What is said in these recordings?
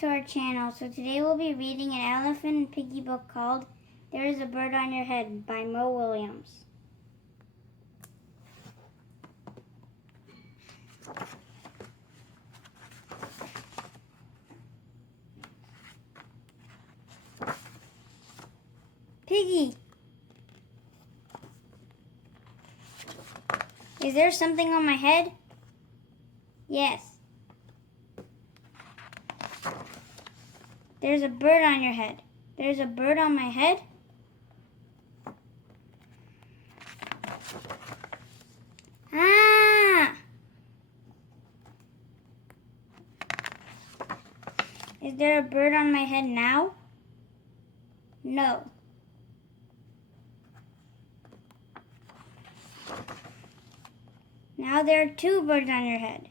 to our channel. So today we'll be reading an Elephant and Piggie book called There is a Bird on Your Head by Williems. Piggie! Is there something on my head? Yes. There's a bird on your head. There's a bird on my head? Ah! Is there a bird on my head now? No. Now there are two birds on your head.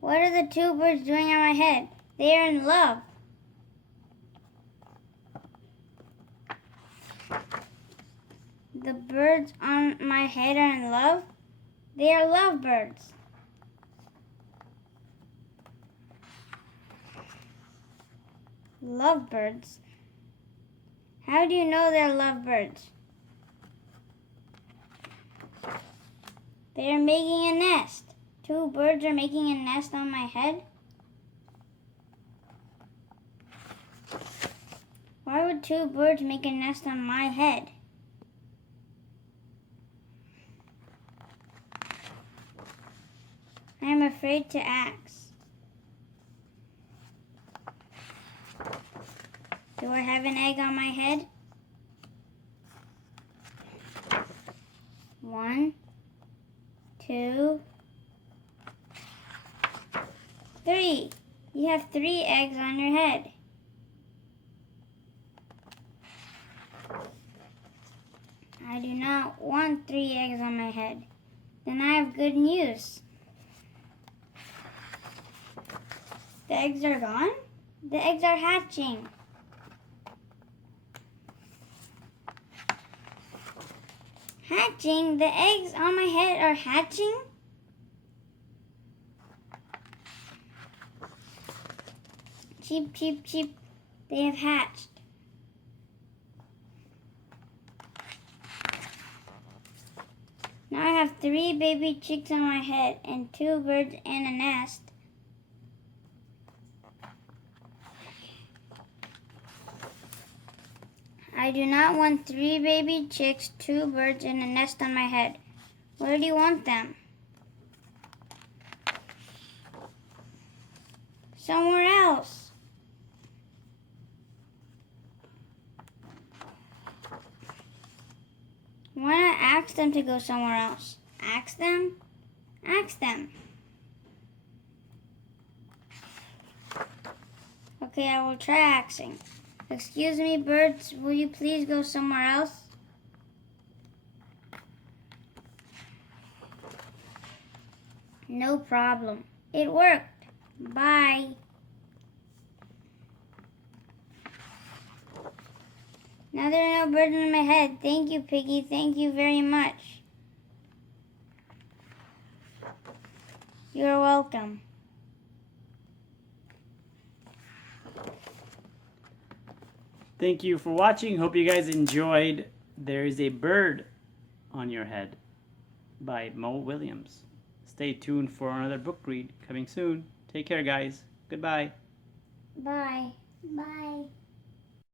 What are the two birds doing on my head? They are in love. The birds on my head are in love? They are lovebirds. Lovebirds? How do you know they're lovebirds? They are making a nest. Two birds are making a nest on my head? Why would two birds make a nest on my head? I am afraid to ask. Do I have an egg on my head? 1, 2, 3. You have 3 eggs on your head. I do not want 3 eggs on my head. Then I have good news. The eggs are gone? The eggs are hatching. Hatching? The eggs on my head are hatching? Cheep, cheep, cheep. They have hatched. Now I have 3 baby chicks on my head and 2 birds in a nest. I do not want 3 baby chicks, 2 birds in a nest on my head. Where do you want them? Somewhere else. Why not ask them to go somewhere else? Ask them? Ask them. Okay, I will try asking. Excuse me, birds, will you please go somewhere else? No problem. It worked. Bye. Now there are no birds in my head. Thank you, Piggie. Thank you very much. You're welcome. Thank you for watching. Hope you guys enjoyed There is a Bird on Your Head by Williems. Stay tuned for another book read coming soon. Take care, guys. Goodbye. Bye. Bye.